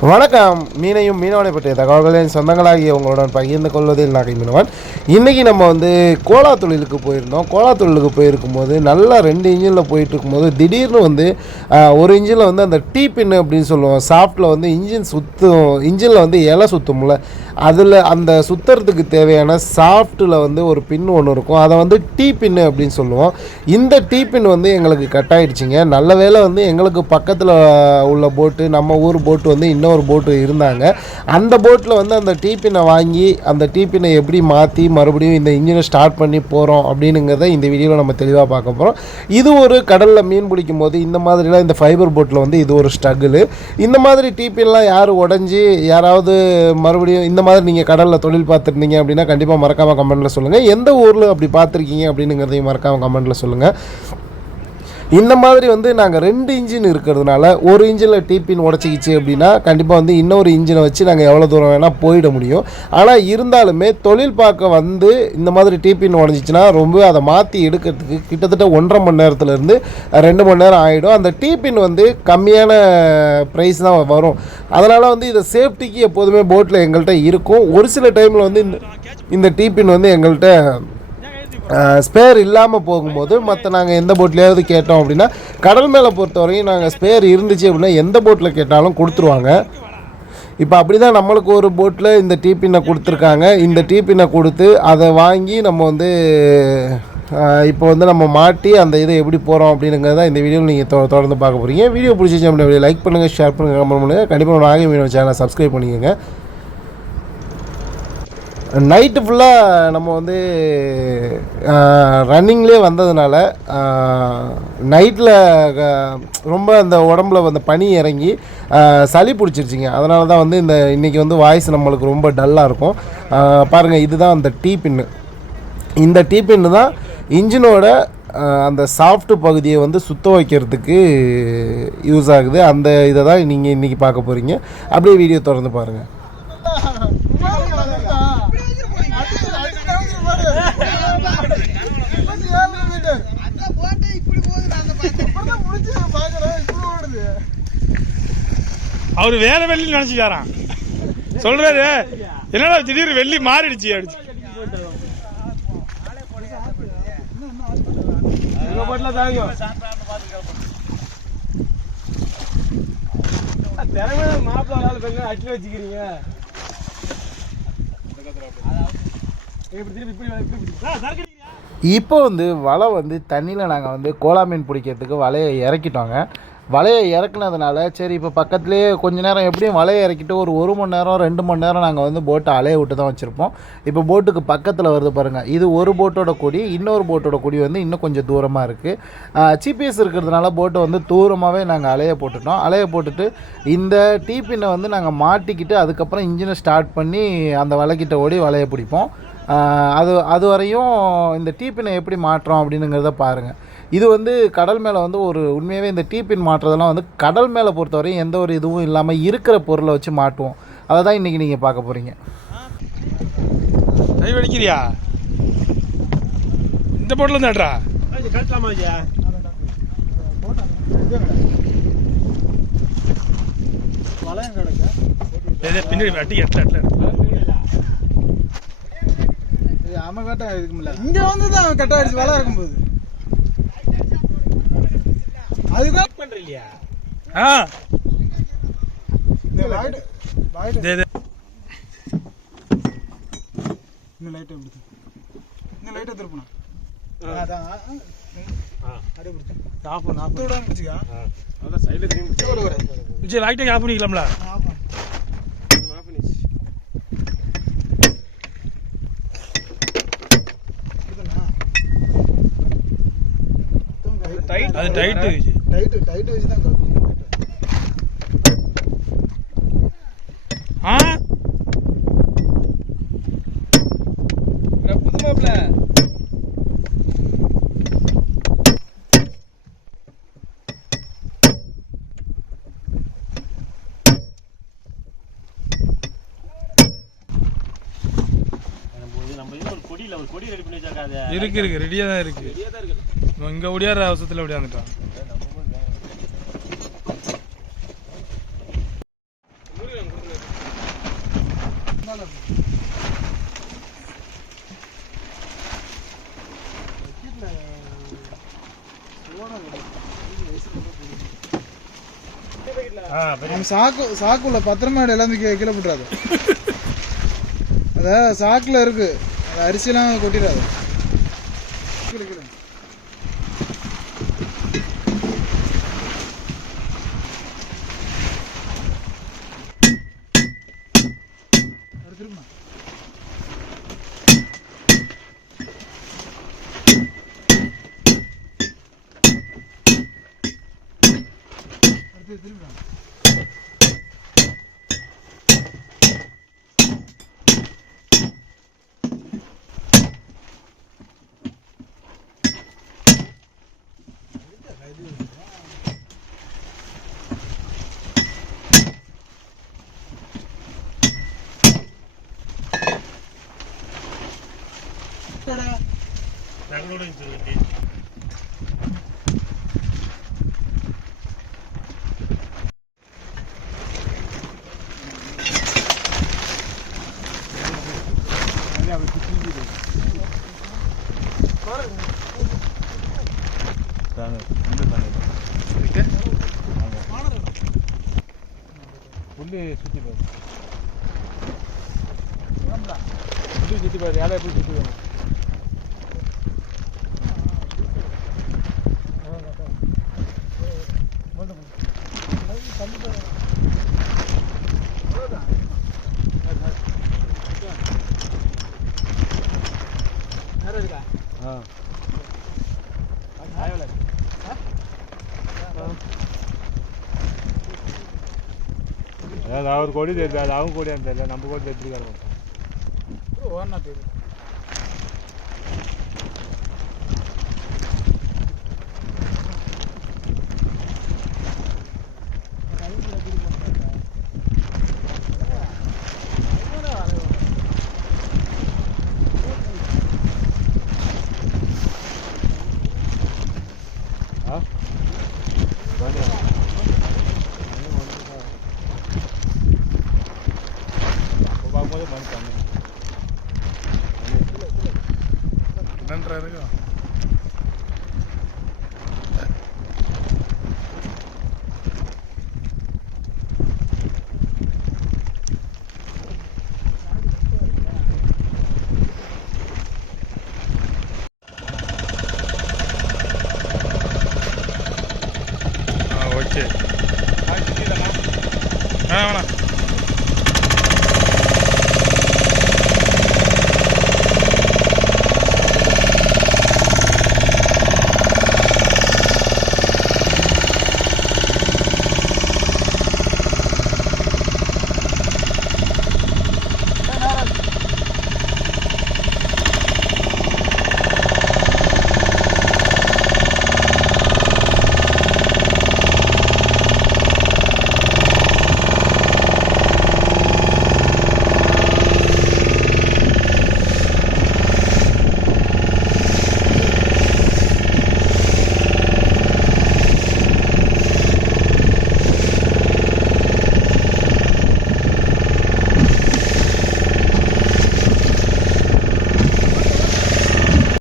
வணக்கம். மீனையும் மீனவனை பற்றிய தகவல்களின் சொந்தங்களாகிய உங்களுடன் பகிர்ந்து கொள்வதில் நான் மீனவன் இன்றைக்கி நம்ம வந்து கோலா தொழிலுக்கு போயிருந்தோம். கோலா தொழிலுக்கு போயிருக்கும்போது நல்லா ரெண்டு இன்ஜினில் போயிட்டு இருக்கும்போது திடீர்னு வந்து ஒரு இன்ஜினில் வந்து அந்த டீ பின்னு அப்படின்னு சொல்லுவோம். சாஃப்ட்டில் வந்து இன்ஜின் சுற்றும் இன்ஜினில் வந்து இலை சுற்றும்ல அதில் அந்த சுற்றுறதுக்கு தேவையான சாஃப்ட்டில் வந்து ஒரு பின் ஒன்று இருக்கும். அதை வந்து டீ பின்னு அப்படின்னு சொல்லுவோம். இந்த டீ பின் வந்து எங்களுக்கு கட் ஆகிடுச்சிங்க நல்ல வேளை வந்து எங்களுக்கு பக்கத்தில் உள்ள போட்டு நம்ம ஊர் போட்டு வந்து இன்னும் இன்னொரு போட்டு இருந்தாங்க. அந்த போட்டில் வந்து அந்த டீப்பினை வாங்கி அந்த டீப்பினை எப்படி மாற்றி மறுபடியும் இந்த இன்ஜினை ஸ்டார்ட் பண்ணி போகிறோம் அப்படின்னுங்கிறத இந்த வீடியோவில் நம்ம தெளிவாக பார்க்க போகிறோம் இது ஒரு கடலில் மீன் பிடிக்கும் போது இந்த மாதிரிலாம் இந்த ஃபைபர் போட்டில் வந்து இது ஒரு ஸ்ட்ரகிள் இந்த மாதிரி டீப்பின்லாம் யார் உடஞ்சி யாராவது மறுபடியும் இந்த மாதிரி நீங்கள் கடலில் தொழில் பார்த்துருந்தீங்க அப்படின்னா கண்டிப்பாக மறக்காமல் கமெண்ட்டில் சொல்லுங்கள் எந்த ஊரில் அப்படி பார்த்துருக்கீங்க அப்படின்னுங்கிறதையும் மறக்காமல் கமெண்ட்டில் சொல்லுங்கள் இந்த மாதிரி வந்து நாங்கள் ரெண்டு இன்ஜின் இருக்கிறதுனால ஒரு இன்ஜினில் டிபின் உடச்சிக்கிச்சு அப்படின்னா கண்டிப்பாக வந்து இன்னொரு இன்ஜினை வச்சு நாங்கள் எவ்வளோ தூரம் வேணால் போயிட முடியும். ஆனால் இருந்தாலுமே தொழில் பார்க்க வந்து இந்த மாதிரி டிபின் உடஞ்சிச்சின்னா ரொம்ப அதை மாற்றி எடுக்கிறதுக்கு கிட்டத்தட்ட ஒன்றரை மணி நேரத்துலேருந்து ரெண்டு மணி நேரம் ஆகிடும் அந்த டிபின் வந்து கம்மியான ப்ரைஸ் தான் வரும். அதனால் வந்து இதை சேஃப்டிக்கு எப்போதுமே போட்டில் எங்கள்கிட்ட இருக்கும். ஒரு சில டைமில் வந்து இந்த இந்த டிபின் வந்து எங்கள்கிட்ட ஸ்பேர் இல்லாமல் போகும்போது மற்ற நாங்கள் எந்த போட்லேயாவது கேட்டோம் அப்படின்னா கடல் மேலே பொறுத்த வரைக்கும் நாங்கள் ஸ்பேர் இருந்துச்சு அப்படின்னா எந்த போட்டில் கேட்டாலும் கொடுத்துருவாங்க. இப்போ அப்படி தான் நம்மளுக்கு ஒரு போட்டில் இந்த டீப்பினை கொடுத்துருக்காங்க. இந்த டீப்பினை கொடுத்து அதை வாங்கி நம்ம வந்து இப்போ வந்து நம்ம மாட்டி அந்த இதை எப்படி போகிறோம் அப்படிங்கிறத இந்த வீடியோவில் நீங்கள் தொ தொடர்ந்து பார்க்க போகிறீங்க வீடியோ பிடிச்சிச்சு அப்படின்னா லைக் பண்ணுங்கள் ஷேர் பண்ணுங்கள் கமெண்ட் பண்ணுங்கள் கண்டிப்பாக நம்ம ஆகிய மீனவ சேனலை சப்ஸ்கிரைப் பண்ணிக்கோங்க. நைட்டு ஃபுல்லாக நம்ம வந்து ரன்னிங்லேயே வந்ததுனால நைட்டில் ரொம்ப அந்த உடம்புல அந்த பனி இறங்கி சளி பிடிச்சிருச்சிங்க. அதனால தான் வந்து இந்த இன்றைக்கி வந்து வாய்ஸ் நம்மளுக்கு ரொம்ப டல்லாக இருக்கும். பாருங்கள் இதுதான் அந்த டீ பின்னு இந்த டீ பின்னு தான் இன்ஜினோட அந்த சாஃப்ட் பகுதியை வந்து சுத்த வைக்கிறதுக்கு யூஸ் ஆகுது. அந்த இதை தான் நீங்கள் இன்றைக்கி பார்க்க போகிறீங்க அப்படியே வீடியோ தொடர்ந்து பாருங்கள் அவர் வேற வெள்ளி நினைச்சுக்காரான் சொல்றாரு என்னடா திடீர் வெள்ளி மாறிடுச்சு அடிச்சு அட்லி வச்சுக்கிறீங்க இப்போ வந்து வலை வந்து தண்ணியில் நாங்கள் வந்து கோலா மீன் பிடிக்கிறதுக்கு வலையை இறக்கிட்டோங்க. வலையை இறக்குனதுனால சரி இப்போ பக்கத்துலேயே கொஞ்ச நேரம் எப்படியும் வலையை இறக்கிட்டு ஒரு ஒரு மணி நேரம் ரெண்டு மணி நேரம் நாங்கள் வந்து போட்டை அலைய விட்டு தான் வச்சுருப்போம். இப்போ போட்டுக்கு பக்கத்தில் வருது பாருங்கள் இது ஒரு போட்டோட கொடி இன்னொரு போட்டோட கொடி வந்து இன்னும் கொஞ்சம் தூரமாக இருக்குது ஜிபிஎஸ் இருக்கிறதுனால போட்டை வந்து தூரமாகவே நாங்கள் அலைய போட்டுட்டோம். அலைய போட்டுட்டு இந்த டீப்பினை வந்து நாங்கள் மாட்டிக்கிட்டு அதுக்கப்புறம் இன்ஜினை ஸ்டார்ட் பண்ணி அந்த வலைக்கிட்ட ஓடி வலையை பிடிப்போம். அது அது வரையும் இந்த டீப்பினை எப்படி மாற்றோம் அப்படின்னுங்கிறத பாருங்கள் இது வந்து கடல் மேலே வந்து ஒரு உண்மையாகவே இந்த டீப்பின் மாட்டுறதெல்லாம் வந்து கடல் மேலே பொறுத்தவரையும் எந்த ஒரு இதுவும் இல்லாமல் இருக்கிற பொருளை வச்சு மாட்டுவோம் அதை தான் இன்றைக்கி நீங்கள் பார்க்க போகிறீங்க கை வெடிக்கிறியா இந்த போட்டில் நடுறா கட்டலாமா பின்னாடி வட்டி கட்ட இருக்கும்ல. இங்க வந்து தான் கட்ட அடிச்சு வலை இருக்கும்போது அதுதான் பண்றீங்க ஆ. இந்த லைட் லைட் இதே, இதே. இந்த லைட் எப்படி இந்த லைட்டை திருப்பணும் அதான். விஜய் லைட்டை ஆஃப் பண்ணிக்கலாம்ல? அது டைட்டு விஜய். டைட்டு டைட்டு வச்சு தான் ஆ? புது மாப்பிள்ள இருக்கு இருக்கு. ரெடியாக தான் இருக்கு. இங்கே ஒடியார அவசரத்தில் ஒடியாந்துட்டான் சாக்கு சாக்குள்ள பத்திரமா எல்லாமே கீழே போட்டுறாது. அதான் சாக்குல இருக்கு. அது அரிசியெல்லாம் கொட்டிடாது கீழே கீழே அது திரும்ப அடுத்து திரும்ப புள்ளி சுற்றி பாரு. புள்ளி சுற்றி பாரு யாரை எப்படி சுற்றி பாரு ஆ அதாவது அவர் கொடி தெரியுது அது அவங்க கொடியான்னு தெரியல நம்ம என்னன்றா இருக்கும்